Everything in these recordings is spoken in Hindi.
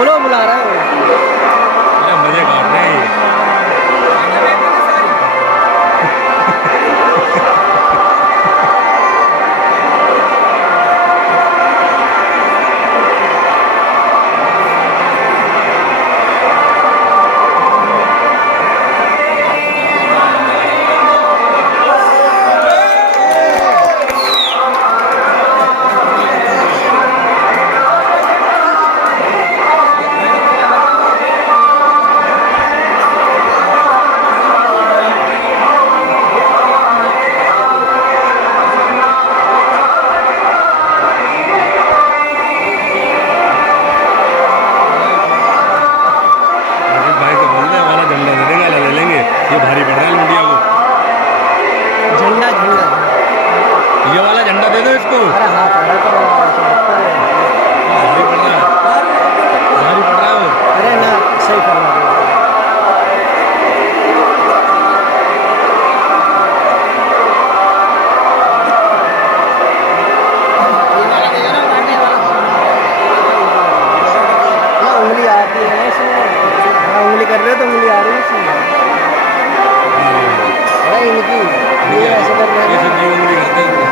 बोलो, बुला रहा है। अरे मजे काट रहे हैं। भाई से बोल दे हमारा झंडा दे देगा, ले लेंगे। ये भारी पड़ रहा है लुंडिया को। झंडा झंडा ये वाला झंडा दे दो इसको। अरे हाँ, पड़ा तो लगता है। भारी पड़ रहा है, भारी पड़ रहा है वो। अरे ना, सही करना पड़ेगा। हाँ, उंगली आती है इसमें। हाँ, उंगली कर रहे हो तो उंगली आ रही है इसमें। अरे इनकी ये ऐसे कर रहे ये हैं। सब उंगली करते हैं।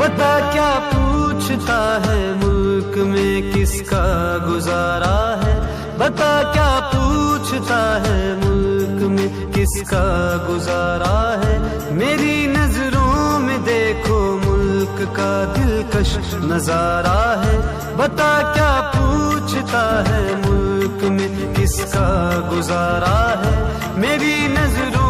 बता क्या पूछता है मुल्क में किसका गुजारा है। बता क्या पूछता है मुल्क में किसका गुजारा है। मेरी नजरों में देखो मुल्क का दिलकश नजारा है। बता क्या पूछता है मुल्क में किसका गुजारा है। मेरी नजरों